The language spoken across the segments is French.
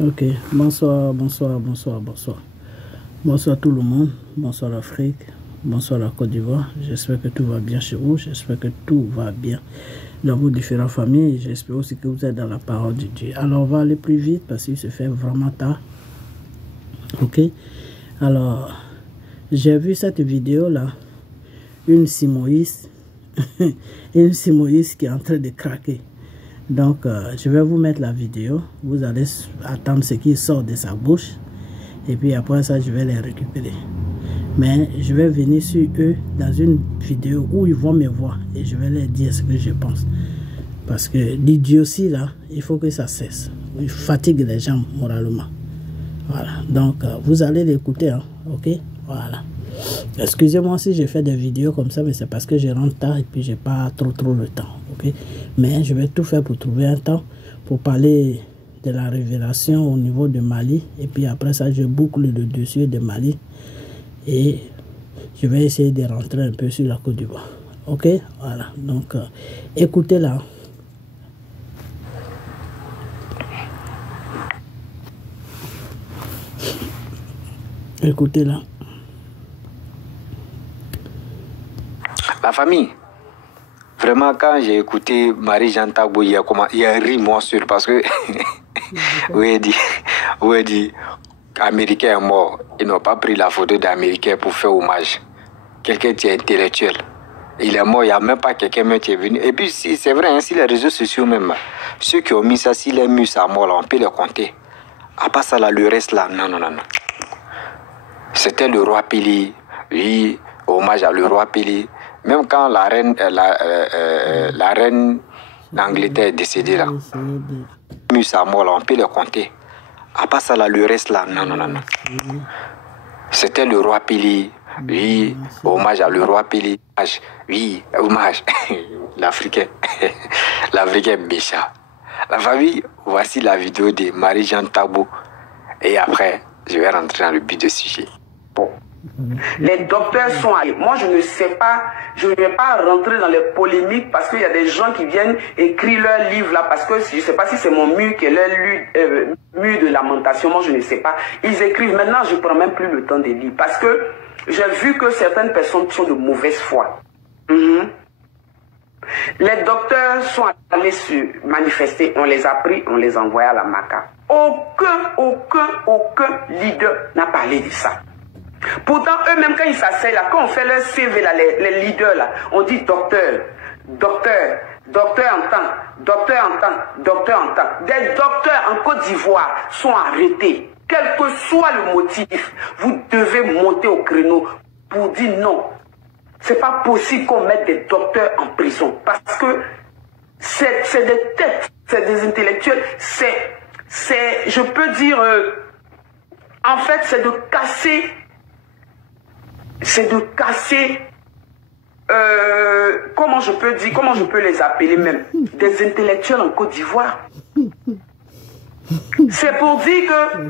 Ok, bonsoir, bonsoir, bonsoir, bonsoir. Bonsoir tout le monde, bonsoir l'Afrique, bonsoir la Côte d'Ivoire. J'espère que tout va bien chez vous, j'espère que tout va bien dans vos différentes familles. J'espère aussi que vous êtes dans la parole de Dieu. Alors on va aller plus vite parce qu'il se fait vraiment tard. Ok, alors j'ai vu cette vidéo là, une simoïste, une simoïste qui est en train de craquer. Donc, je vais vous mettre la vidéo. Vous allez attendre ce qui sort de sa bouche. Et puis après ça, je vais les récupérer. Mais je vais venir sur eux dans une vidéo où ils vont me voir. Et je vais leur dire ce que je pense. Parce que l'idiotie là, il faut que ça cesse. Il fatigue les gens moralement. Voilà. Donc, vous allez l'écouter. Hein? Ok? Voilà. Excusez-moi si j'ai fait des vidéos comme ça, mais c'est parce que je rentre tard et puis j'ai pas trop le temps. Ok, mais je vais tout faire pour trouver un temps pour parler de la révélation au niveau de Mali. Et puis après ça, je boucle le dossier de Mali. Et je vais essayer de rentrer un peu sur la Côte d'Ivoire. Ok, voilà. Donc, écoutez-la. Écoutez-la. La famille, vraiment quand j'ai écouté Marie-Jeanne Tagbo, il y a ri moi sûr parce que où elle dit Américain est mort, ils n'ont pas pris la photo d'Américain pour faire hommage. Quelqu'un qui est intellectuel, il est mort, il n'y a même pas quelqu'un qui est venu. Et puis c'est vrai, hein, si les réseaux sociaux même, ceux qui ont mis ça, s'il est mis sa mort là, on peut les compter. À part ça là, le reste là, non. C'était le roi Pili, oui, hommage à le roi Pili. Même quand la reine d'Angleterre est décédée là, sa mort là, on peut les compter. À part ça là, le reste là, non. C'était le roi Pili, oui, hommage à le roi Pili, oui, hommage, l'Africain, l'Africain Bécha. La famille, voici la vidéo de Marie-Jeanne Tagbo. Et après, je vais rentrer dans le but du sujet. Bon. Les docteurs sont allés. Moi, je ne sais pas, je ne vais pas rentrer dans les polémiques parce qu'il y a des gens qui viennent écrire leur livre là parce que je ne sais pas si c'est mon mur qui est leur mur de lamentation. Moi, je ne sais pas. Ils écrivent. Maintenant, je ne prends même plus le temps de lire parce que j'ai vu que certaines personnes sont de mauvaise foi. Les docteurs sont allés se manifester. On les a pris, on les a envoyés à la Maca. Aucun leader n'a parlé de ça. Pourtant, eux-mêmes, quand ils s'asseyent là, quand on fait leur CV là, les leaders là, on dit docteur entend. Des docteurs en Côte d'Ivoire sont arrêtés. Quel que soit le motif, vous devez monter au créneau pour dire non. C'est pas possible qu'on mette des docteurs en prison. Parce que c'est des têtes, c'est des intellectuels, je peux dire, en fait, c'est de casser, comment je peux les appeler même, des intellectuels en Côte d'Ivoire. C'est pour dire que,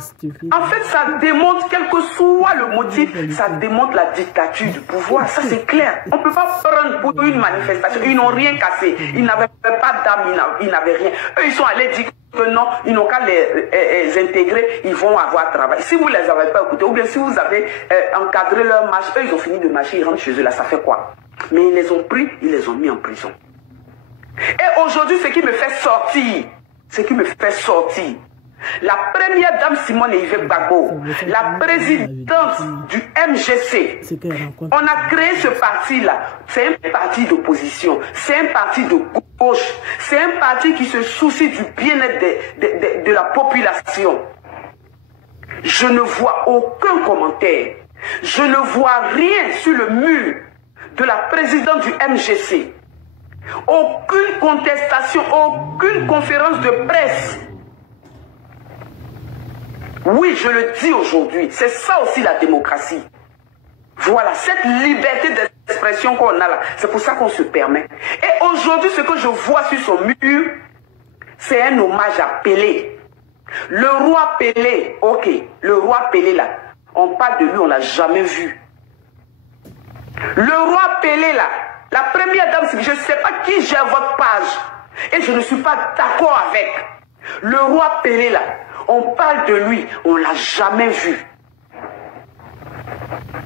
en fait, ça démontre, quel que soit le motif, ça démontre la dictature du pouvoir. Ça, c'est clair. On ne peut pas prendre pour une manifestation. Ils n'ont rien cassé. Ils n'avaient pas d'âme, ils n'avaient rien. Eux, ils sont allés dire que non, ils n'ont qu'à les intégrer, ils vont avoir travail. Si vous ne les avez pas écoutés, ou bien si vous avez encadré leur marche, eux, ils ont fini de marcher, ils rentrent chez eux, là, ça fait quoi? Mais ils les ont pris, ils les ont mis en prison. Et aujourd'hui, ce qui me fait sortir, la première dame Simone Yves Gbagbo, la présidente du MGC, on a créé ce parti-là. C'est un parti d'opposition, c'est un parti de gauche, c'est un parti qui se soucie du bien-être de la population. Je ne vois aucun commentaire, je ne vois rien sur le mur de la présidente du MGC. Aucune contestation, aucune conférence de presse. Oui, je le dis aujourd'hui, c'est ça aussi la démocratie. Voilà, cette liberté d'expression qu'on a là, c'est pour ça qu'on se permet. Et aujourd'hui, ce que je vois sur son mur, c'est un hommage à Pelé. Le roi Pelé, ok, le roi Pelé là, on parle de lui, on ne l'a jamais vu. Le roi Pelé là, la première dame, je ne sais pas qui gère votre page, et je ne suis pas d'accord avec. Le roi Pelé là, on parle de lui, on ne l'a jamais vu.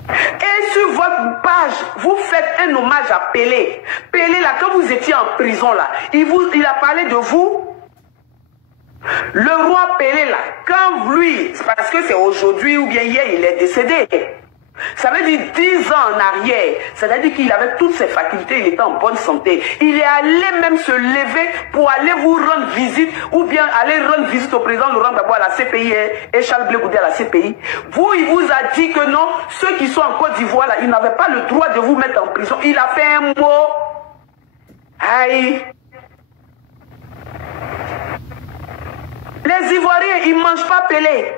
Et sur votre page, vous faites un hommage à Pelé. Pelé, là, quand vous étiez en prison, là, il a parlé de vous. Le roi Pelé, là, quand lui, parce que c'est aujourd'hui ou bien hier, il est décédé. Ça veut dire 10 ans en arrière. Ça veut dire qu'il avait toutes ses facultés, il était en bonne santé. Il est allé même se lever pour aller vous rendre visite ou bien aller rendre visite au président Laurent Gbagbo à la CPI et Charles Blé Goudé à la CPI. Vous, il vous a dit que non, ceux qui sont en Côte d'Ivoire, là, ils n'avaient pas le droit de vous mettre en prison. Il a fait un mot. Aïe. Les Ivoiriens, ils ne mangent pas Pelé.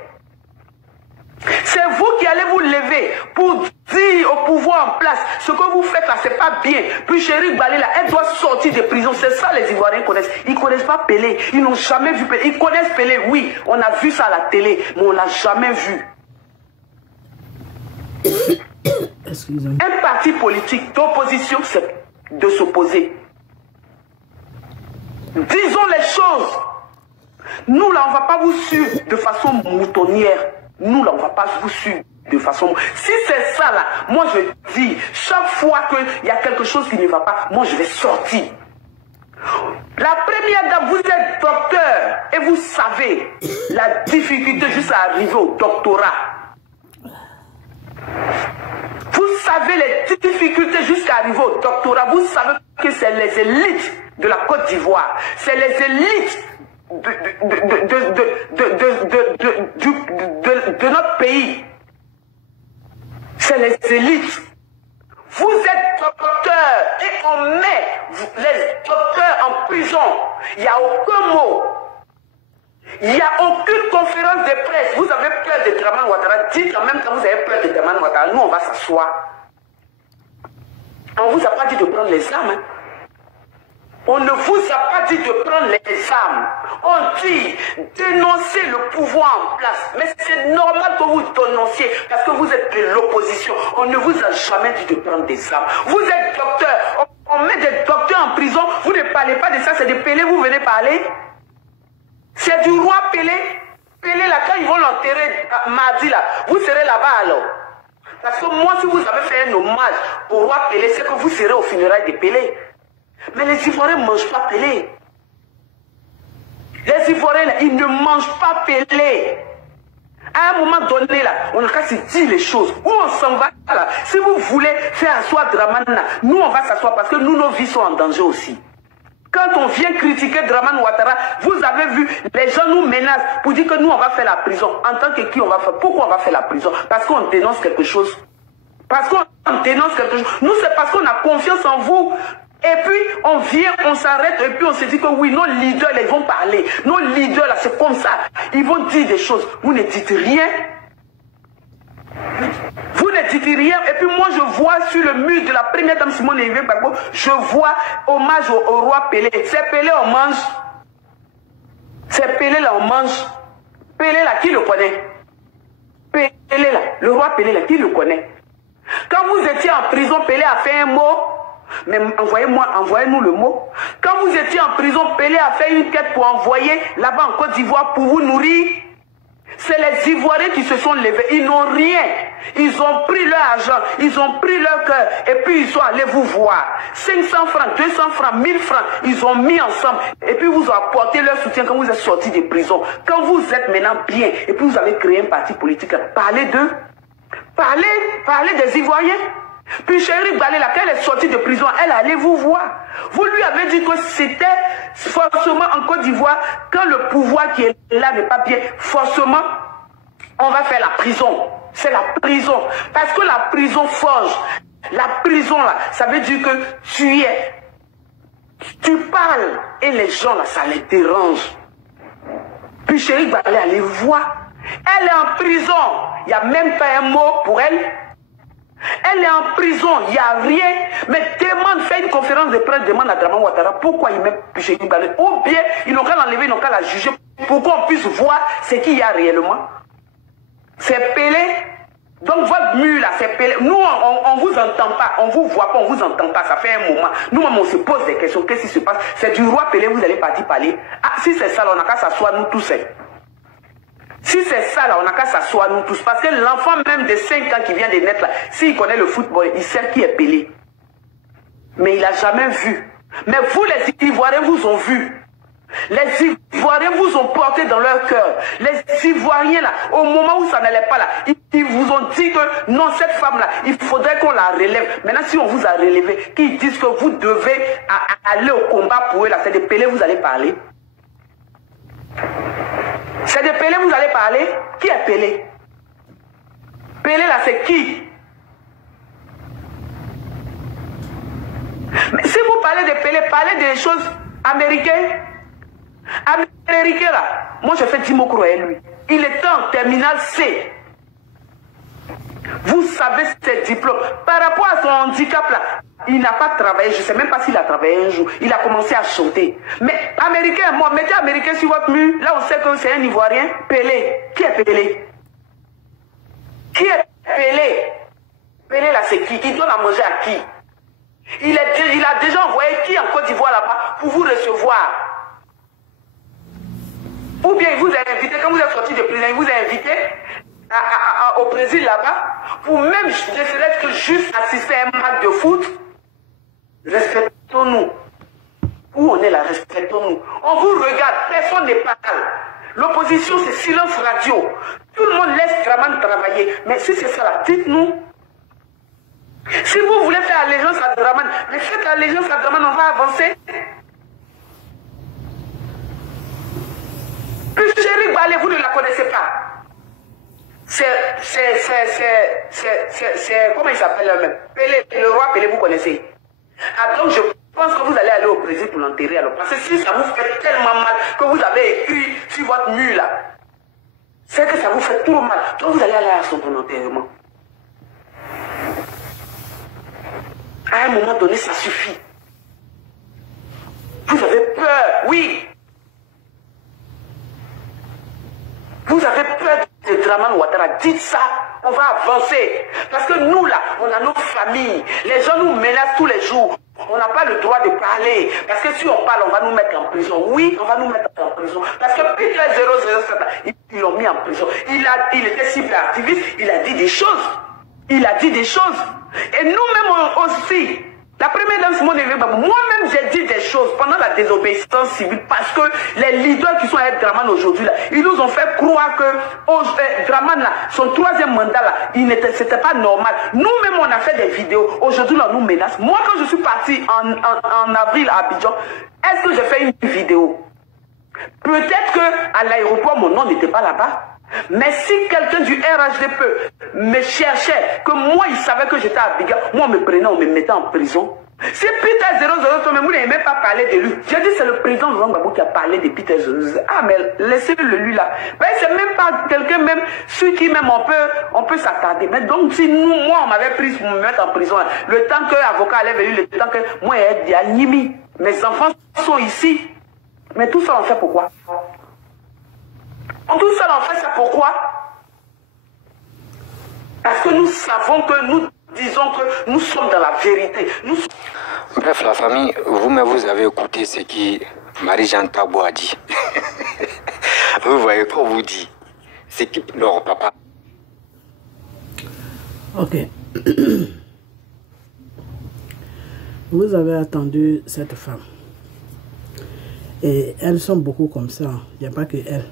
C'est vous qui allez vous lever pour dire au pouvoir en place ce que vous faites là, c'est pas bien. Puis Chéri Balé là, elle doit sortir de prison. C'est ça les Ivoiriens connaissent. Ils ne connaissent pas Pelé. Ils n'ont jamais vu Pelé. Ils connaissent Pelé, oui. On a vu ça à la télé, mais on ne l'a jamais vu. Un parti politique d'opposition, c'est de s'opposer. Disons les choses. Nous là, on ne va pas vous suivre de façon moutonnière. Nous, là, on ne va pas vous suivre de façon... Si c'est ça, là, moi, je dis, chaque fois qu'il y a quelque chose qui ne va pas, moi, je vais sortir. La première dame, vous êtes docteur et vous savez la difficulté juste à arriver au doctorat. Vous savez les difficultés jusqu'à arriver au doctorat. Vous savez que c'est les élites de la Côte d'Ivoire. C'est les élites de notre pays. C'est les élites. Vous êtes docteur et on met les docteurs en prison. Il n'y a aucun mot. Il n'y a aucune conférence de presse. Vous avez peur de Dramane Ouattara. Dites quand même quand vous avez peur de Dramane Ouattara. Nous, on va s'asseoir. On ne vous a pas dit de prendre les armes. Hein. On ne vous a pas dit de prendre les armes. On dit dénoncer le pouvoir en place. Mais c'est normal que vous dénonciez parce que vous êtes de l'opposition. On ne vous a jamais dit de prendre des armes. Vous êtes docteur. On met des docteurs en prison. Vous ne parlez pas de ça. C'est de Pelé. Vous venez parler. C'est du roi Pelé. Pelé, là, quand ils vont l'enterrer mardi, là, vous serez là-bas alors. Parce que moi, si vous avez fait un hommage au roi Pelé, c'est que vous serez au funérailles de Pelé. Mais les Ivoiriens ne mangent pas Pelé. Les Ivoiriens, ils ne mangent pas Pelé. À un moment donné, là, on a qu'à se dire les choses. Où on s'en va, là. Si vous voulez faire asseoir Dramane, là, nous, on va s'asseoir parce que nous, nos vies sont en danger aussi. Quand on vient critiquer Dramane Ouattara, vous avez vu, les gens nous menacent pour dire que nous, on va faire la prison. En tant que qui on va faire? Pourquoi on va faire la prison? Parce qu'on dénonce quelque chose. Parce qu'on dénonce quelque chose. Nous, c'est parce qu'on a confiance en vous. Et puis, on vient, on s'arrête, et puis on se dit que oui, nos leaders, là, ils vont parler. Nos leaders, là, c'est comme ça. Ils vont dire des choses. Vous ne dites rien. Vous ne dites rien. Et puis moi, je vois sur le mur de la première dame Simone Veil Gbagbo, je vois hommage au roi Pelé. C'est Pelé, on mange. C'est Pelé, là, on mange. Pelé, là, qui le connaît? Pelé, là, le roi Pelé, là, qui le connaît? Quand vous étiez en prison, Pelé a fait un mot. Mais envoyez-nous le mot. Quand vous étiez en prison, Pelé a fait une quête pour envoyer là-bas en Côte d'Ivoire pour vous nourrir. C'est les Ivoiriens qui se sont levés. Ils n'ont rien. Ils ont pris leur argent. Ils ont pris leur cœur. Et puis ils sont allés vous voir. 500 francs, 200 francs, 1000 francs. Ils ont mis ensemble. Et puis vous ont apporté leur soutien quand vous êtes sortis des prisons. Quand vous êtes maintenant bien. Et puis vous avez créé un parti politique. Parlez d'eux. Parlez des Ivoiriens. Puis Chéri Balé, là, quand elle est sortie de prison, elle allait vous voir. Vous lui avez dit que c'était forcément en Côte d'Ivoire, quand le pouvoir qui est là n'est pas bien, forcément, on va faire la prison. C'est la prison. Parce que la prison forge. La prison, là, ça veut dire que tu parles et les gens, là, ça les dérange. Puis Chéri Balé, allait voir. Elle est en prison. Il n'y a même pas un mot pour elle. Elle est en prison, il n'y a rien. Mais demande, fait une conférence de presse, demande à Dramane Ouattara pourquoi il met Chéri Balé. Ou bien, ils n'ont qu'à l'enlever, ils n'ont qu'à la juger pour qu'on puisse voir ce qu'il y a réellement. C'est Pelé. Donc votre mur là, c'est Pelé. Nous, on ne vous entend pas, on ne vous voit pas, on ne vous entend pas. Ça fait un moment. Nous-mêmes, on se pose des questions. Qu'est-ce qui se passe? C'est du roi Pelé, vous allez partir parler. Ah, si c'est ça, on n'a qu'à s'asseoir, nous tous. Si c'est ça, là, on n'a qu'à s'asseoir nous tous. Parce que l'enfant même de 5 ans qui vient de naître, là, s'il connaît le football, il sait qui est Pelé. Mais il n'a jamais vu. Mais vous, les Ivoiriens, vous ont vu. Les Ivoiriens vous ont porté dans leur cœur. Les Ivoiriens, là, au moment où ça n'allait pas, là, ils vous ont dit que non, cette femme-là, il faudrait qu'on la relève. Maintenant, si on vous a relevé, qu'ils disent que vous devez aller au combat pour eux, là, c'est de Pelé, vous allez parler. C'est de Pelé, vous allez parler. Qui est Pelé? Pelé, là, c'est qui? Mais si vous parlez de Pelé, parlez des choses américaines. Américain, là. Moi, je fais Timo Kroé, lui. Il était en terminale C. Vous savez ses diplômes. Par rapport à son handicap, là, il n'a pas travaillé. Je ne sais même pas s'il a travaillé un jour. Il a commencé à chanter. Mais américain, moi, mettez américain sur votre mur. Là, on sait que c'est un Ivoirien. Pelé. Qui est Pelé? Qui est Pelé? Pelé, là, c'est qui? Il donne à manger à qui? Il a déjà envoyé qui en Côte d'Ivoire là-bas pour vous recevoir? Ou bien il vous a invité, quand vous êtes sorti de prison, il vous a invité au Brésil là-bas, pour même, ne serait-ce que juste assister à un match de foot. Respectons-nous. Où on est là, respectons-nous. On vous regarde, personne ne parle. L'opposition, c'est silence radio. Tout le monde laisse Draman travailler. Mais si c'est ça là, dites-nous. Si vous voulez faire allégeance à Draman, mais faites allégeance à Draman, on va avancer. Chéri Balé, vous ne la connaissez pas. C'est comment il s'appelle même? Pelé, le roi Pelé, vous connaissez. Ah, donc je pense que vous allez aller au Brésil pour l'enterrer alors. Parce que si ça vous fait tellement mal que vous avez écrit sur votre mur là, c'est que ça vous fait trop mal. Donc vous allez aller à son enterrement. À un moment donné, ça suffit. Vous avez peur, oui. Vous avez peur de Draman Ouattara. Dites ça, on va avancer. Parce que nous, là, on a nos familles. Les gens nous menacent tous les jours. On n'a pas le droit de parler. Parce que si on parle, on va nous mettre en prison. Oui, on va nous mettre en prison. Parce que Peter 007, ils l'ont mis en prison. Il était cyberactiviste, il a dit des choses. Il a dit des choses. Et nous-mêmes aussi. La première dame, moi-même, j'ai dit des choses pendant la désobéissance civile parce que les leaders qui sont avec Draman aujourd'hui, là, ils nous ont fait croire que Draman, là, son troisième mandat, là, c'était pas normal. Nous-mêmes, on a fait des vidéos. Aujourd'hui, là, on nous menace. Moi, quand je suis parti en avril à Abidjan, est-ce que j'ai fait une vidéo? Peut-être qu'à l'aéroport, mon nom n'était pas là-bas. Mais si quelqu'un du RHDP me cherchait, que moi il savait que j'étais à Abidjan, moi on me prenait, on me mettait en prison. Si Peter 007, mais vous n'avez même pas parlé de lui. J'ai dit c'est le président Laurent Gbagbo qui a parlé de Peter 007. Ah mais laissez-le lui là. C'est même pas quelqu'un même sur qui même on peut s'attarder. Mais donc si moi on m'avait pris pour me mettre en prison, le temps que l'avocat allait venir, le temps que moi il y a Nimi, mes enfants sont ici. Mais tout ça on fait pourquoi? Tout ça, on fait ça pourquoi? Parce que nous savons que nous disons que nous sommes dans la vérité. Bref, la famille, vous-même, vous avez écouté ce que Marie-Jeanne Tabo a dit. Vous voyez, qu'on vous dit, c'est qui leur papa. Ok. Vous avez attendu cette femme. Et elles sont beaucoup comme ça. Il n'y a pas que elles.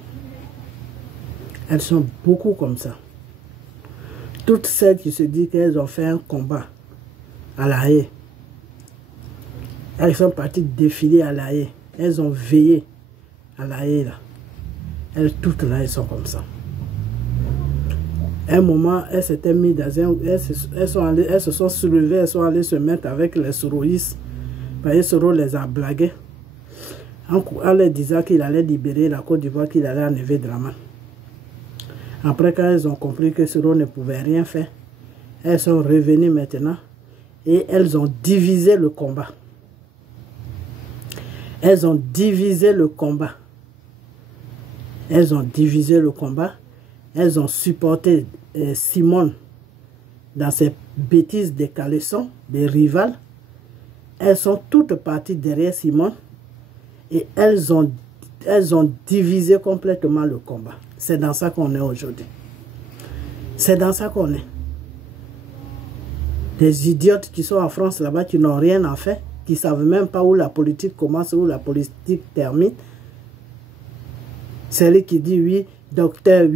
Elles sont beaucoup comme ça. Toutes celles qui se disent qu'elles ont fait un combat à La Haye. Elles sont parties défiler à La Haye. Elles ont veillé à La Haye là. Elles toutes là, elles sont comme ça. À un moment, elles s'étaient mises dans un... Elles se sont soulevées, elles sont allées se mettre avec les soroïstes. Parce que Soro les a blagués. En leur disant qu'il allait libérer la Côte d'Ivoire, qu'il allait enlever Draman. Après, quand elles ont compris que Soro ne pouvait rien faire, elles sont revenues maintenant et elles ont divisé le combat. Elles ont divisé le combat. Elles ont divisé le combat. Elles ont supporté Simone dans ses bêtises de caleçons, des rivales. Elles sont toutes parties derrière Simone et elles ont divisé complètement le combat. C'est dans ça qu'on est aujourd'hui. C'est dans ça qu'on est. Des idiotes qui sont en France là-bas, qui n'ont rien à faire, qui ne savent même pas où la politique commence, où la politique termine. C'est lui qui dit oui, docteur,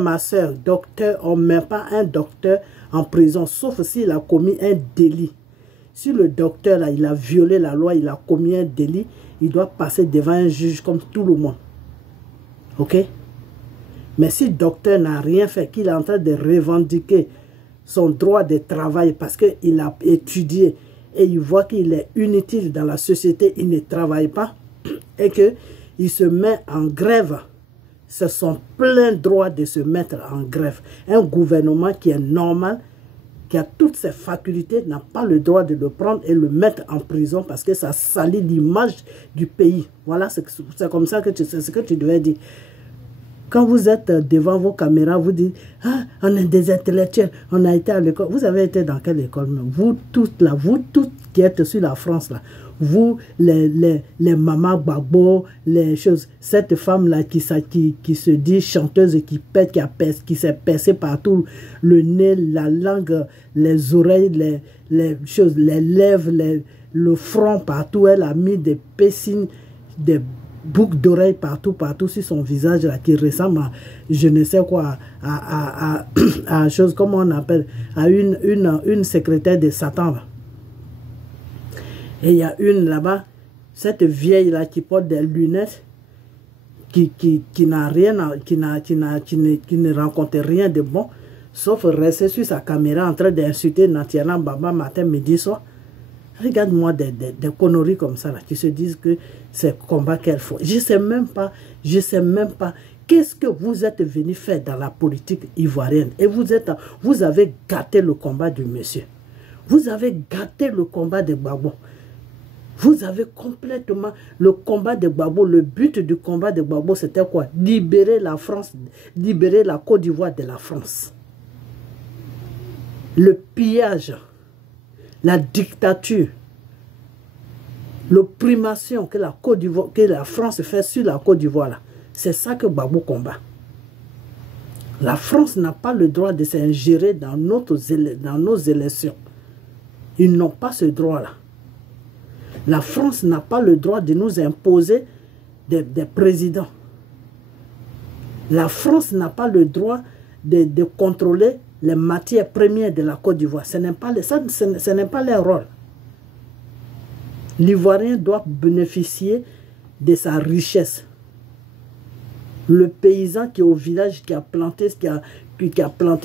ma soeur, docteur, on ne met pas un docteur en prison, sauf s'il a commis un délit. Si le docteur, là, il a violé la loi, il a commis un délit, il doit passer devant un juge comme tout le monde. Ok? Mais si le docteur n'a rien fait, qu'il est en train de revendiquer son droit de travail parce qu'il a étudié et il voit qu'il est inutile dans la société, il ne travaille pas et qu'il se met en grève, c'est son plein droit de se mettre en grève. Un gouvernement qui est normal, qui a toutes ses facultés, n'a pas le droit de le prendre et le mettre en prison parce que ça salit l'image du pays. Voilà, c'est comme ça que c'est ce que tu devais dire. Quand vous êtes devant vos caméras, vous dites « Ah, on est des intellectuels, on a été à l'école. » Vous avez été dans quelle école? Vous toutes là, vous toutes qui êtes sur la France là, vous, les mamas Gbagbo, les choses, cette femme-là qui se dit chanteuse et qui pète, qui s'est percée partout, le nez, la langue, les oreilles, les choses, les lèvres, le front partout, elle a mis des piercings, des boucles d'oreilles partout sur son visage là, qui ressemble à, je ne sais quoi, à chose, comment on appelle, à une secrétaire de Satan là. Et il y a une là-bas, cette vieille là qui porte des lunettes, qui n'a rien, qui ne rencontre rien de bon, sauf rester sur sa caméra en train d'insulter Natiana Baba matin, midi, soir. Regarde-moi des conneries comme ça là, qui se disent que c'est combat qu'elles font. Je sais même pas qu'est-ce que vous êtes venu faire dans la politique ivoirienne. Et vous avez gâté le combat du monsieur. Vous avez gâté le combat de Gbagbo. Vous avez complètement le combat de Gbagbo. Le but du combat de Gbagbo, c'était quoi? Libérer la France, libérer la Côte d'Ivoire de la France. Le pillage, la dictature, l'opprimation que la France fait sur la Côte d'Ivoire, c'est ça que Gbagbo combat. La France n'a pas le droit de s'ingérer dans nos élections. Ils n'ont pas ce droit-là. La France n'a pas le droit de nous imposer des présidents. La France n'a pas le droit de contrôler les matières premières de la Côte d'Ivoire. Ce n'est pas leur rôle. L'Ivoirien doit bénéficier de sa richesse. Le paysan qui est au village, qui a planté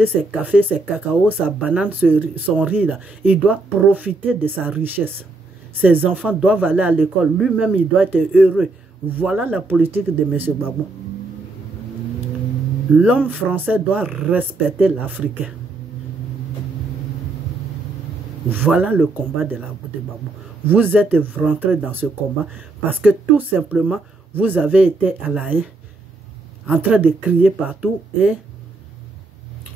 ses cafés, ses cacao, sa banane, son riz, là, il doit profiter de sa richesse. Ses enfants doivent aller à l'école. Lui-même, il doit être heureux. Voilà la politique de M. Gbagbo. L'homme français doit respecter l'Africain. Voilà le combat de Gbagbo. Vous êtes rentré dans ce combat parce que tout simplement, vous avez été à la haie, en train de crier partout et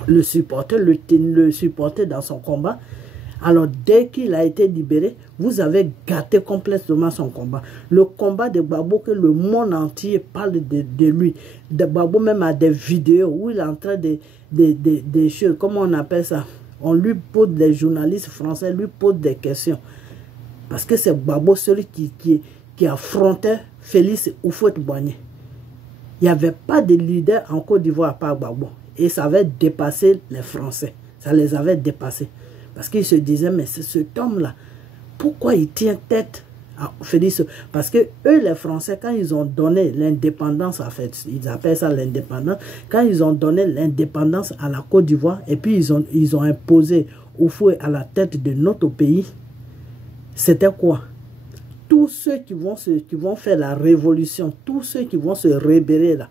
le supporter dans son combat. Alors, dès qu'il a été libéré, vous avez gâté complètement son combat. Le combat de Gbagbo, que le monde entier parle de lui. De Gbagbo même a des vidéos où il est en train de choses, comment on appelle ça? On lui pose, des journalistes français lui posent des questions. Parce que c'est Gbagbo celui qui affrontait Félix Houphouët-Boigny. Il n'y avait pas de leader en Côte d'Ivoire à part Gbagbo. Et ça avait dépassé les Français. Ça les avait dépassés. Parce qu'ils se disaient, mais c'est cet homme-là, pourquoi il tient tête à Félix? Parce que eux, les Français, quand ils ont donné l'indépendance, en fait, ils appellent ça l'indépendance, quand ils ont donné l'indépendance à la Côte d'Ivoire, et puis ils ont imposé Houphouët à la tête de notre pays, c'était quoi? Tous ceux qui vont faire la révolution, tous ceux qui vont se rebeller là,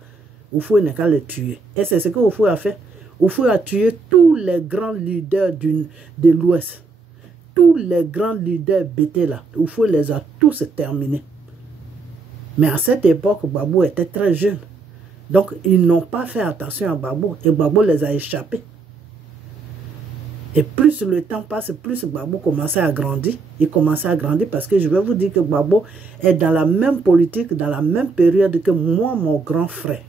Houphouët n'est qu'à les tuer. Et c'est ce que Houphouët a fait. Houphouët a tué tous les grands leaders de l'Ouest. Tous les grands leaders bêtés là. Houphouët les a tous terminés. Mais à cette époque, Gbagbo était très jeune. Donc, ils n'ont pas fait attention à Gbagbo. Et Gbagbo les a échappés. Et plus le temps passe, plus Gbagbo commençait à grandir. Il commençait à grandir parce que je vais vous dire que Gbagbo est dans la même politique, dans la même période que moi, mon grand frère.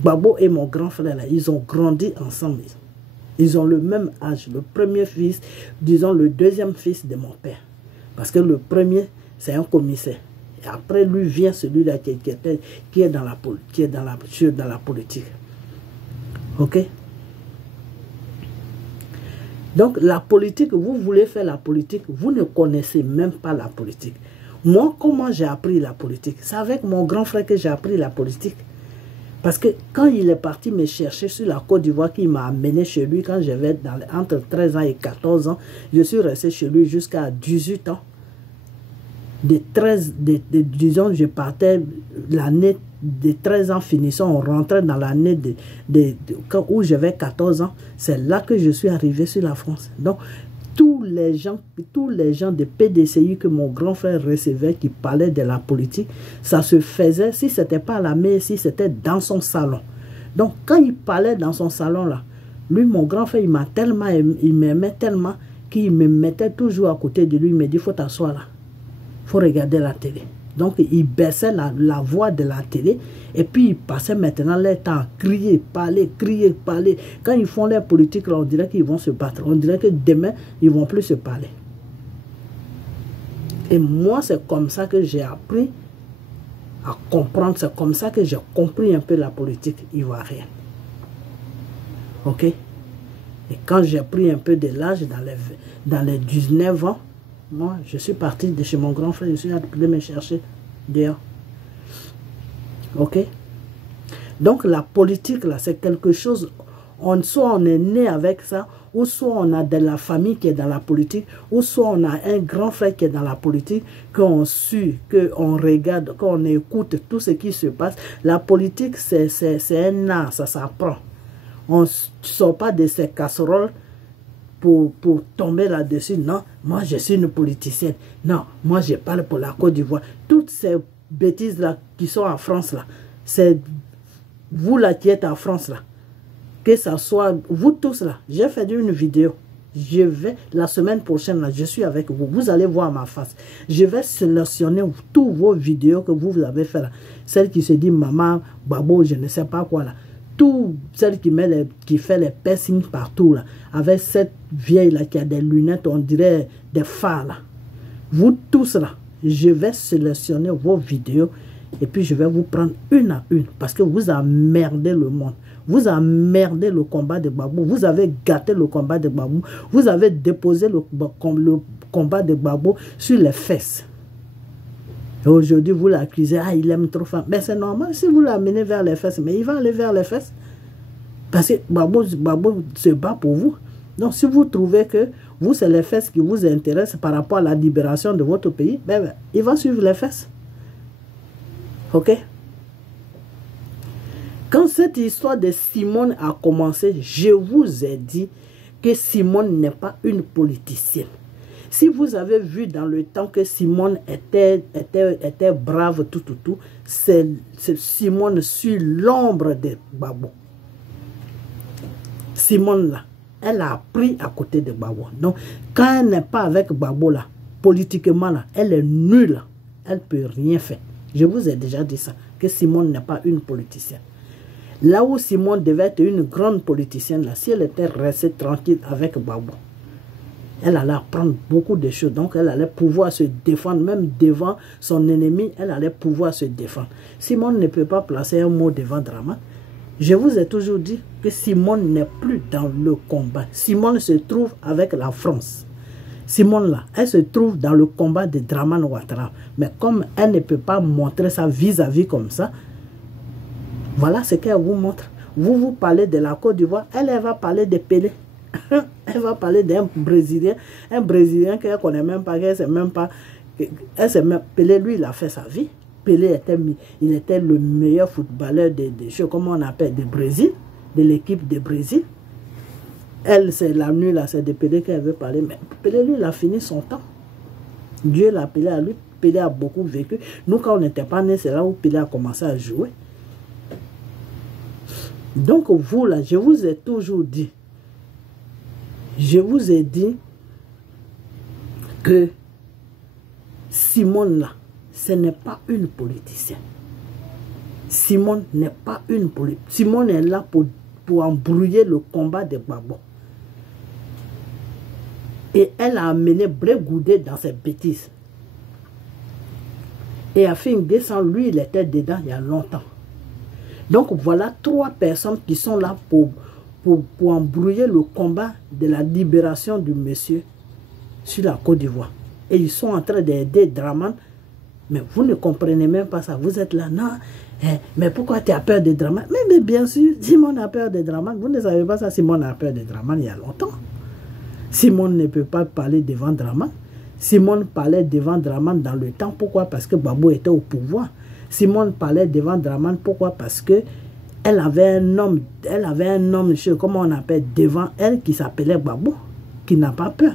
Gbagbo et mon grand frère, là, ils ont grandi ensemble. Ils ont le même âge. Le premier fils, disons le deuxième fils de mon père. Parce que le premier, c'est un commissaire. Et après lui vient celui-là qui est dans la politique. Ok? Donc la politique, vous voulez faire la politique, vous ne connaissez même pas la politique. Moi, comment j'ai appris la politique? C'est avec mon grand frère que j'ai appris la politique. Parce que quand il est parti me chercher sur la Côte d'Ivoire, qu'il m'a amené chez lui quand j'avais entre 13 ans et 14 ans, je suis resté chez lui jusqu'à 18 ans. Disons, je partais l'année de 13 ans finissant, on rentrait dans l'année où j'avais 14 ans. C'est là que je suis arrivé sur la France. Donc, tous les gens de PDCI que mon grand frère recevait, qui parlaient de la politique, ça se faisait, si ce n'était pas à la mairie, si c'était dans son salon. Donc, quand il parlait dans son salon, là, lui, mon grand frère, il m'aimait tellement qu'il me mettait toujours à côté de lui. Il me dit, il faut t'asseoir là. Il faut regarder la télé. Donc, il baissait la voix de la télé et puis il passait maintenant leur temps à crier, parler. Quand ils font leur politique, là, on dirait qu'ils vont se battre. On dirait que demain, ils ne vont plus se parler. Et moi, c'est comme ça que j'ai appris à comprendre. C'est comme ça que j'ai compris un peu la politique ivoirienne. Ok? Et quand j'ai pris un peu de l'âge, dans les 19 ans, moi, je suis parti de chez mon grand frère, je suis allé me chercher dehors. Ok? Donc, la politique, là, c'est quelque chose, soit on est né avec ça, ou soit on a de la famille qui est dans la politique, ou soit on a un grand frère qui est dans la politique, qu'on suit, qu'on regarde, qu'on écoute tout ce qui se passe. La politique, c'est un art, ça s'apprend. On ne sort pas de ces casseroles pour tomber là-dessus. Non, moi je suis une politicienne. Non, moi je parle pour la Côte d'Ivoire. Toutes ces bêtises-là qui sont en France, là, c'est vous là qui êtes en France, là. Que ça soit, vous tous là, j'ai fait une vidéo. Je vais, la semaine prochaine, là, je suis avec vous. Vous allez voir ma face. Je vais sélectionner toutes vos vidéos que vous avez fait là. Celle qui se dit maman, babo, je ne sais pas quoi là. Tout celle qui fait les piercings partout là, avec cette vieille là qui a des lunettes, on dirait des phares là. Vous tous là, je vais sélectionner vos vidéos et puis je vais vous prendre une à une parce que vous emmerdez le monde. Vous emmerdez le combat de Gbagbo. Vous avez gâté le combat de Gbagbo. Vous avez déposé le combat de Gbagbo sur les fesses. Et aujourd'hui, vous l'accusez, ah, il aime trop femme. Mais c'est normal, si vous l'amenez vers les fesses, mais il va aller vers les fesses. Parce que Gbagbo se bat pour vous. Donc, si vous trouvez que vous, c'est les fesses qui vous intéressent par rapport à la libération de votre pays, ben, il va suivre les fesses. Ok? Quand cette histoire de Simone a commencé, je vous ai dit que Simone n'est pas une politicienne. Si vous avez vu dans le temps que Simone était brave, c'est Simone sur l'ombre de Gbagbo. Simone là, elle a appris à côté de Gbagbo. Donc, quand elle n'est pas avec Gbagbo là, politiquement là, elle est nulle. Elle ne peut rien faire. Je vous ai déjà dit ça, que Simone n'est pas une politicienne. Là où Simone devait être une grande politicienne, là, si elle était restée tranquille avec Gbagbo, elle allait apprendre beaucoup de choses. Donc, elle allait pouvoir se défendre. Même devant son ennemi, elle allait pouvoir se défendre. Simone ne peut pas placer un mot devant Dramane. Je vous ai toujours dit que Simone n'est plus dans le combat. Simone se trouve avec la France. Simone, là, elle se trouve dans le combat de Dramane Ouattara. Mais comme elle ne peut pas montrer ça vis-à-vis comme ça, voilà ce qu'elle vous montre. Vous parlez de la Côte d'Ivoire, elle va parler de Pelé. Elle va parler d'un Brésilien, qu'elle ne connaît même pas, qu'elle ne sait même pas. Pelé, lui, il a fait sa vie. Pelé il était le meilleur footballeur de comment on appelle, de Brésil, de l'équipe de Brésil. Elle, c'est la nuit, là, c'est de Pelé qu'elle veut parler. Mais Pelé, lui, il a fini son temps. Dieu l'a appelé à lui. Pelé a beaucoup vécu. Nous, quand on n'était pas nés, c'est là où Pelé a commencé à jouer. Donc, vous, là, je vous ai toujours dit, je vous ai dit que Simone, là, ce n'est pas une politicienne. Simone n'est pas une politique. Simone est là pour embrouiller le combat des Gbagbo. Et elle a amené Blé Goudé dans ses bêtises. Et Afin Guessan, lui, il était dedans il y a longtemps. Donc voilà 3 personnes qui sont là pour embrouiller le combat de la libération du monsieur sur la Côte d'Ivoire. Et ils sont en train d'aider Dramane. Mais vous ne comprenez même pas ça. Vous êtes là, non. Mais pourquoi tu as peur de Dramane? Mais bien sûr, Simone a peur de Dramane. Vous ne savez pas ça, Simone a peur de Dramane il y a longtemps. Simone ne peut pas parler devant Dramane. Simone parlait devant Dramane dans le temps. Pourquoi? Parce que Gbagbo était au pouvoir. Simone parlait devant Dramane. Pourquoi? Parce que elle avait un homme, comment on appelle, devant elle qui s'appelait Gbagbo, qui n'a pas peur.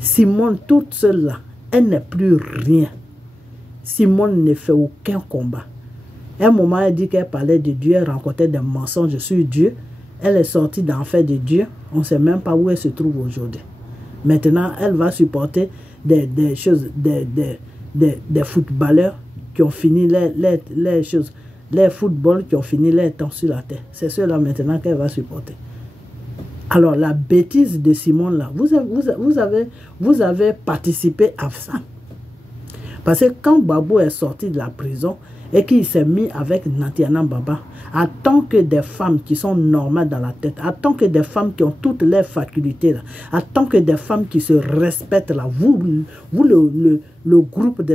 Simone toute seule là, elle n'est plus rien. Simone ne fait aucun combat. À un moment, elle dit qu'elle parlait de Dieu, elle rencontrait des mensonges sur Dieu. Elle est sortie d'enfer de Dieu. On ne sait même pas où elle se trouve aujourd'hui. Maintenant, elle va supporter des footballeurs qui ont fini les choses, les footballs qui ont fini leur temps sur la terre. C'est cela maintenant qu'elle va supporter. Alors, la bêtise de Simone, là, vous avez participé à ça. Parce que quand Gbagbo est sorti de la prison et qu'il s'est mis avec Natiana Baba, en tant que des femmes qui sont normales dans la tête, en tant que des femmes qui ont toutes les facultés, là, en tant que des femmes qui se respectent, là, vous le groupe de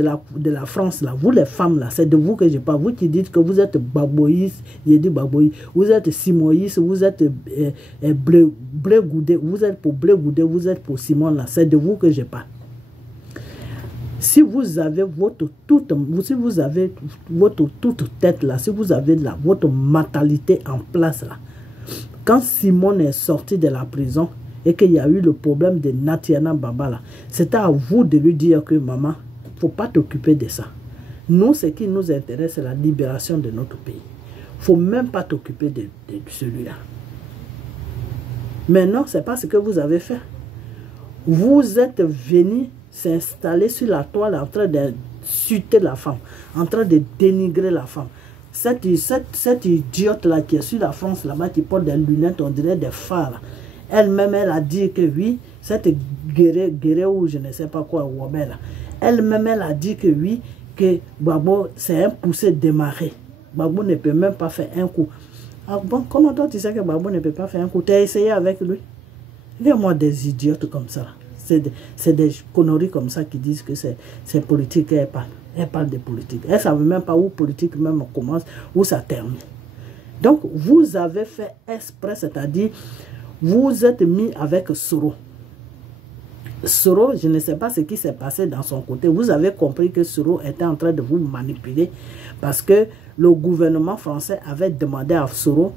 la France, là, vous les femmes, là, c'est de vous que je parle. Vous qui dites que vous êtes Gbagboïs, j'ai dit Gbagboïs, vous êtes Simoïs, vous êtes Blé Goudé, vous êtes pour Blé Goudé, vous êtes pour Simone, là, c'est de vous que je parle. Si vous avez votre toute tête là, si vous avez votre mentalité en place là, quand Simone est sorti de la prison et qu'il y a eu le problème de Natiana Baba là, c'était à vous de lui dire que maman, il ne faut pas t'occuper de ça. Nous, ce qui nous intéresse, c'est la libération de notre pays. Il ne faut même pas t'occuper de celui-là. Mais non, ce n'est pas ce que vous avez fait. Vous êtes venu s'installer sur la toile en train de chuter la femme, en train de dénigrer la femme. Cette idiote-là qui est sur la France là-bas, qui porte des lunettes, on dirait des phares. Elle-même, elle a dit que oui, cette guerre ou je ne sais pas quoi, elle-même, elle a dit que oui, que Gbagbo, c'est un poussé démarré. Gbagbo ne peut même pas faire un coup. Ah bon, comment toi tu sais que Gbagbo ne peut pas faire un coup? Tu as essayé avec lui? Viens-moi des idiotes comme ça. C'est des conneries comme ça qui disent que c'est politique. Elle parle de politique. Elle ne savait même pas où politique même commence, où ça termine. Donc, vous avez fait exprès, c'est-à-dire, vous êtes mis avec Soro. Soro, je ne sais pas ce qui s'est passé dans son côté. Vous avez compris que Soro était en train de vous manipuler parce que le gouvernement français avait demandé à Soro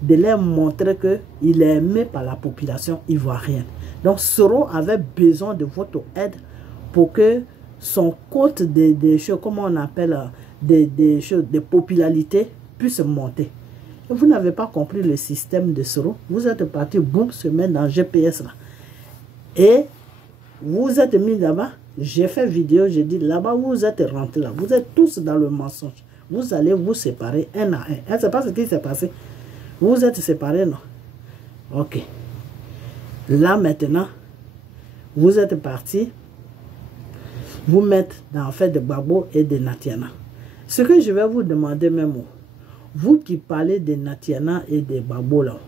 de leur montrer qu'il est aimé par la population ivoirienne. Donc, Soro avait besoin de votre aide pour que son compte des choses, comment on appelle, des choses, de popularité puisse monter. Et vous n'avez pas compris le système de Soro. Vous êtes parti, boum, se mettre dans le GPS là. Et vous êtes mis là-bas. J'ai fait vidéo, j'ai dit là-bas, vous êtes rentrés là. Vous êtes tous dans le mensonge. Vous allez vous séparer un à un. Et c'est pas ce qui s'est passé. Vous êtes séparés, non? Ok. Là, maintenant, vous êtes partis, vous mettre dans l'affaire de Gbagbo et de Natiana. Ce que je vais vous demander même, vous qui parlez de Natiana et de Gbagbo, là,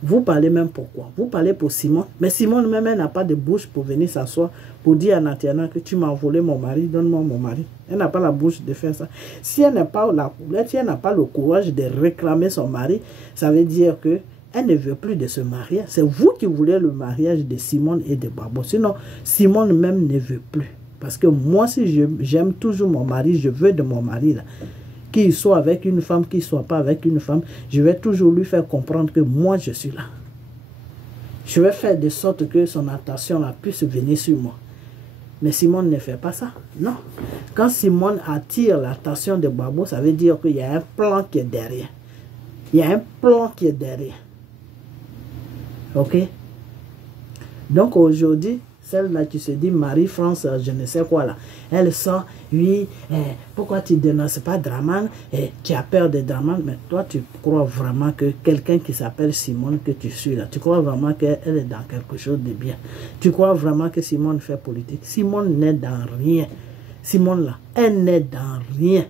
vous parlez même pourquoi? Vous parlez pour Simone, mais Simone même, elle n'a pas de bouche pour venir s'asseoir, pour dire à Natiana que tu m'as volé mon mari, donne-moi mon mari. Elle n'a pas la bouche de faire ça. Si elle n'a pas le courage de réclamer son mari, ça veut dire que elle ne veut plus de ce mariage. C'est vous qui voulez le mariage de Simone et de Gbagbo. Sinon, Simone même ne veut plus. Parce que moi, si j'aime toujours mon mari, je veux de mon mari, là, qu'il soit avec une femme, qu'il ne soit pas avec une femme, je vais toujours lui faire comprendre que moi, je suis là. Je vais faire de sorte que son attention là, puisse venir sur moi. Mais Simone ne fait pas ça. Non. Quand Simone attire l'attention de Gbagbo, ça veut dire qu'il y a un plan qui est derrière. Il y a un plan qui est derrière. Ok? Donc aujourd'hui, Celle-là qui se dit Marie-France, je ne sais quoi là. Elle sort, oui, pourquoi tu ne dénonces pas Draman? Tu as peur de Draman? Mais toi, tu crois vraiment que quelqu'un qui s'appelle Simone, que tu suis là, tu crois vraiment qu'elle est dans quelque chose de bien? Tu crois vraiment que Simone fait politique? Simone n'est dans rien. Simone là, elle n'est dans rien.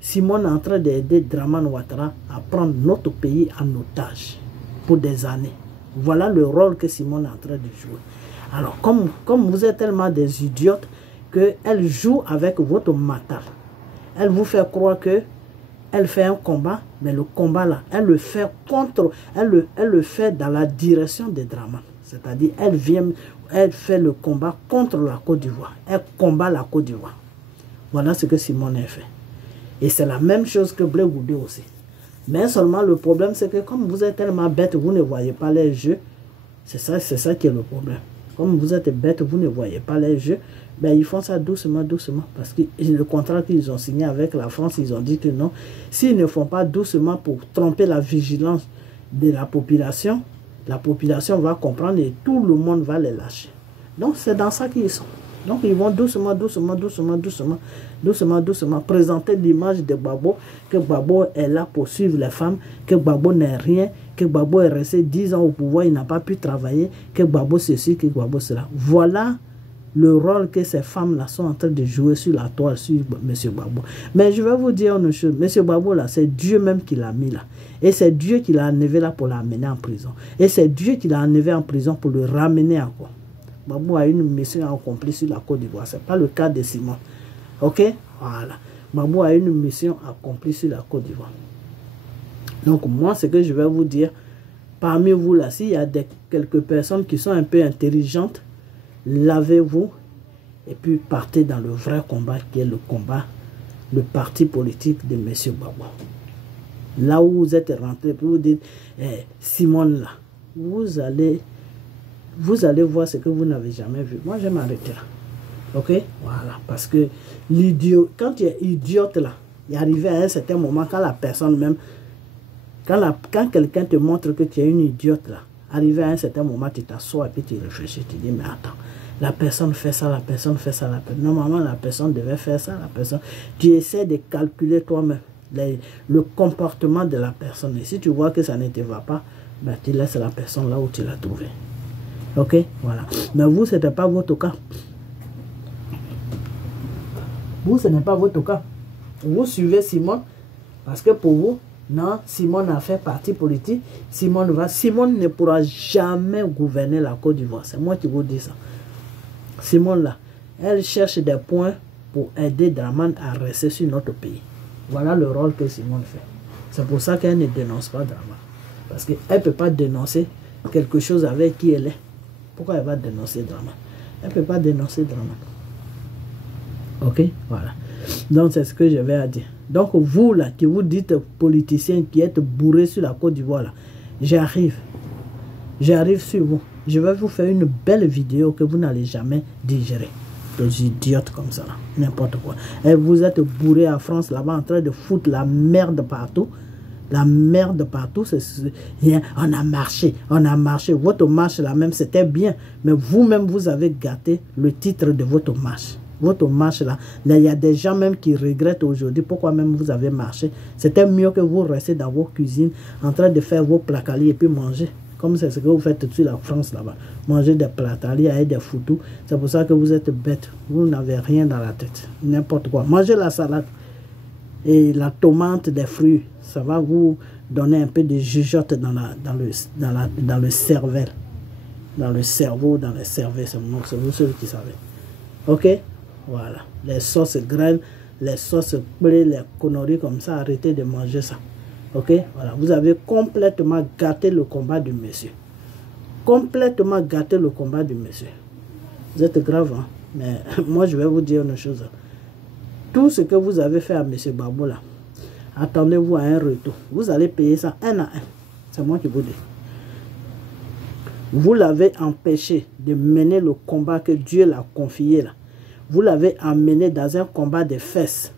Simone est en train d'aider Draman Ouattara à prendre notre pays en otage pour des années. Voilà le rôle que Simone est en train de jouer. Alors, comme vous êtes tellement des idiotes qu'elle joue avec votre matal. Elle vous fait croire que elle fait un combat, mais le combat là, elle le fait contre, elle le fait dans la direction des Draman. C'est-à-dire, elle fait le combat contre la Côte d'Ivoire. Elle combat la Côte d'Ivoire. Voilà ce que Simone a fait. Et c'est la même chose que Blé Goudé aussi. Mais seulement le problème, c'est que comme vous êtes tellement bête, vous ne voyez pas les jeux. C'est ça qui est le problème. Comme vous êtes bête, vous ne voyez pas les jeux. Ben, ils font ça doucement, doucement. Parce que le contrat qu'ils ont signé avec la France, ils ont dit que non. S'ils ne font pas doucement pour tromper la vigilance de la population va comprendre et tout le monde va les lâcher. Donc, c'est dans ça qu'ils sont. Donc, ils vont doucement, doucement, doucement, doucement, doucement, doucement présenter l'image de Gbagbo, que Gbagbo est là pour suivre les femmes, que Gbagbo n'est rien, que Gbagbo est resté 10 ans au pouvoir, il n'a pas pu travailler, que Gbagbo ceci, que Gbagbo cela. Voilà le rôle que ces femmes-là sont en train de jouer sur la toile, sur M. Gbagbo. Mais je vais vous dire une chose, M. Gbagbo, là, c'est Dieu même qui l'a mis là. Et c'est Dieu qui l'a enlevé là pour l'amener en prison. Et c'est Dieu qui l'a enlevé en prison pour le ramener encore. Gbagbo a une mission accomplie sur la Côte d'Ivoire. Ce n'est pas le cas de Simon. Ok? Voilà. Gbagbo a une mission accomplie sur la Côte d'Ivoire. Donc, moi, ce que je vais vous dire, parmi vous là, s'il y a quelques personnes qui sont un peu intelligentes, lavez-vous et puis partez dans le vrai combat qui est le combat, le parti politique de M. Gbagbo. Là où vous êtes rentré, puis vous dites, Simone là, vous allez voir ce que vous n'avez jamais vu. Moi, je vais m'arrêter là. Ok? Voilà. Parce que l'idiot, quand tu es idiote là, il est arrivé à un certain moment, quand la personne même, quand quelqu'un te montre que tu es une idiote là, arrivé à un certain moment, tu t'assois et puis tu réfléchis, tu dis, mais attends, la personne fait ça, la personne fait ça, normalement la personne devait faire ça, la personne. Tu essaies de calculer toi-même le comportement de la personne. Et si tu vois que ça ne te va pas, ben, tu laisses la personne là où tu l'as trouvée. Ok? Voilà. Mais vous, ce n'est pas votre cas. Vous, ce n'est pas votre cas. Vous suivez Simone parce que pour vous, non, Simone a fait parti politique. Simone ne pourra jamais gouverner la Côte d'Ivoire. C'est moi qui vous dis ça. Simone là, elle cherche des points pour aider Draman à rester sur notre pays. Voilà le rôle que Simone fait. C'est pour ça qu'elle ne dénonce pas Draman. Parce qu'elle ne peut pas dénoncer quelque chose avec qui elle est. Pourquoi elle va dénoncer Draman? Elle ne peut pas dénoncer Draman. Ok? Voilà. Donc, c'est ce que j'avais à dire. Donc, vous, là, qui vous dites politiciens, qui êtes bourrés sur la Côte d'Ivoire, là, j'arrive. J'arrive sur vous. Je vais vous faire une belle vidéo que vous n'allez jamais digérer. Des idiotes comme ça, n'importe quoi. Et vous êtes bourrés à France, là-bas, en train de foutre la merde partout. La merde partout, on a marché. Votre marche là même, c'était bien. Mais vous-même, vous avez gâté le titre de votre marche. Votre marche là, il y a des gens même qui regrettent aujourd'hui pourquoi même vous avez marché. C'était mieux que vous restiez dans vos cuisines en train de faire vos placaliers et puis manger. Comme c'est ce que vous faites sur la France là-bas. Manger des placaliers et des foutous. C'est pour ça que vous êtes bêtes. Vous n'avez rien dans la tête. N'importe quoi. Mangez la salade et la tomate, des fruits. Ça va vous donner un peu de jugeote dans le cervelle. Dans le cerveau, dans le cerveau. C'est vous ceux qui savez. Ok? Voilà. Les sauces graines, les sauces blé, les conneries comme ça, arrêtez de manger ça. Ok? Voilà. Vous avez complètement gâté le combat du monsieur. Complètement gâté le combat du monsieur. Vous êtes grave, hein? Mais moi, je vais vous dire une chose. Tout ce que vous avez fait à M. Gbagbo là, attendez-vous à un retour. Vous allez payer ça un à un. C'est moi qui vous dis. Vous l'avez empêché de mener le combat que Dieu l'a confié là. Vous l'avez amené dans un combat de fesses.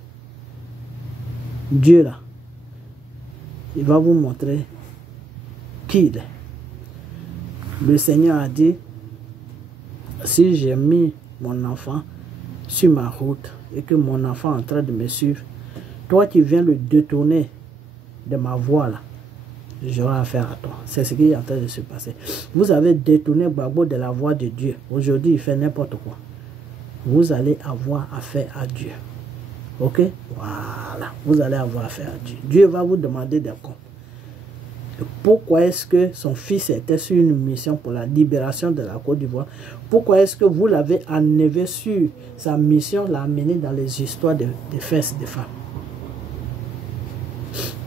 Dieu là, il va vous montrer qui il est. Le Seigneur a dit, si j'ai mis mon enfant sur ma route et que mon enfant est en train de me suivre, toi qui viens le détourner de ma voie là, j'aurai affaire à toi. C'est ce qui est en train de se passer. Vous avez détourné Gbagbo de la voie de Dieu. Aujourd'hui, il fait n'importe quoi. Vous allez avoir affaire à Dieu. Ok? Voilà. Vous allez avoir affaire à Dieu. Dieu va vous demander des comptes. Pourquoi est-ce que son fils était sur une mission pour la libération de la Côte d'Ivoire? Pourquoi est-ce que vous l'avez enlevé sur sa mission, l'a amené dans les histoires de fesses de femmes?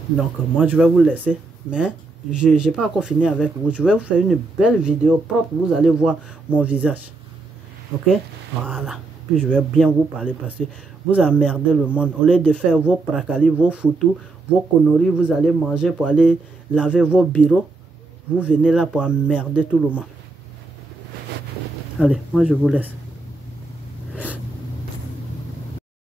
Donc, moi, je vais vous laisser. Mais je n'ai pas encore fini avec vous. Je vais vous faire une belle vidéo propre. Vous allez voir mon visage. Ok? Voilà. Puis je vais bien vous parler parce que vous emmerdez le monde. Au lieu de faire vos pracalis, vos foutous, vos conneries, vous allez manger pour aller laver vos bureaux. Vous venez là pour emmerder tout le monde. Allez, moi je vous laisse.